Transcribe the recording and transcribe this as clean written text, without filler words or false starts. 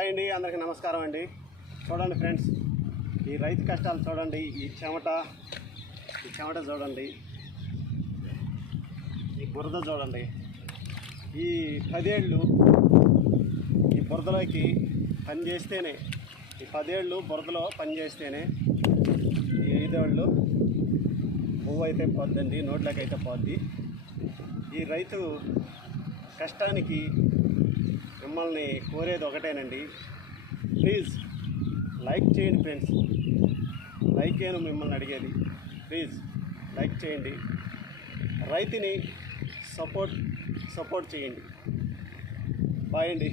Hi అండి, అందరికీ నమస్కారం అండి. చూడండి ఫ్రెండ్స్, ఈ రైతు కష్టాలు చూడండి. ఈ చెమట చూడండి, ఈ బురద చూడండి. ఈ 10 ఏళ్ళు ఈ బురదలోకి పని చేస్తేనే, ఈ 10 ఏళ్ళు బురదలో పని చేస్తేనే ఈ 5 ఏళ్ళు పువ్వు అయితే పోద్దండి, నోట్లోకి అయితే పోద్ది. ఈ రైతు కష్టానికి మిమ్మల్ని కోరేది ఒకటేనండి, ప్లీజ్ లైక్ చేయండి ఫ్రెండ్స్. లైకేను మిమ్మల్ని అడిగేది, ప్లీజ్ లైక్ చేయండి. రైతుని సపోర్ట్ చేయండి. బాయ్ అండి.